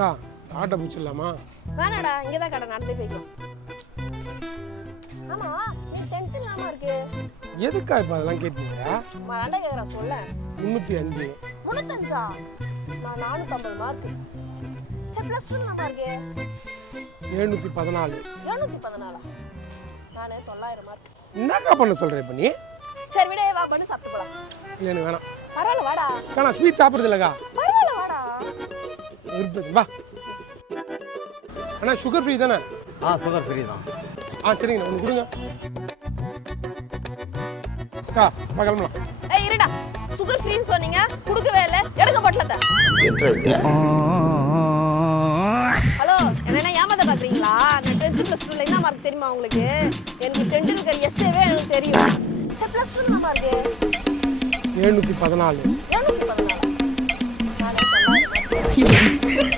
அக்கா ஆட்டோ பிடிச்சிடலாமா? வேணாடா, இங்கதான் கடை, நடந்தே போய்க்கலாம். ஆமா, நீ 10th இல்லாம இருக்கு. எதுக்கா இப்போ அதெல்லாம் கேட்டீங்க? சும்மா தாண்டா கேக்குறேன், சொல்ல. 305. 305? நான் 450 மார்க். சரி, +2 இல்லாம இருக்கு. 714. 714? நானே 900 மார்க். என்னக்கா பண்ண சொல்ற இப்போ நீ? சரி விட, வா பண்ணு சாப்பிட்டு போலாம். இல்லை எனக்கு வேணாம். பரவாயில்ல வாடா. நான் ஸ்வீட் சாப்பிட்றது இல்லைக்கா. பரவாயில்ல வாடா. விருப்பம் வா. அண்ணா சுகர் ஃப்ரீ தானே? சுகர் ஃப்ரீ தான். சரிங்க, ஒன்று கொடுங்க. அக்கா வா கிளம்பலாம். ஏய் இருடா, சுகர் ஃப்ரீன்னு சொன்னீங்க, கொடுக்கவே இல்லை. எடுக்க பொட்டலத்தை. ஹலோ, என்ன ஏமாத்த பாக்குறீங்களா? நான் 10th +2ல என்ன மார்க் தெரியுமா உங்களுக்கு? எனக்கு 10th இருக்கிற எஸ்ஏவே எனக்கு தெரியும். சரி, +2 என்ன மார்க்? 714. 714? நானே 900 மார்க்.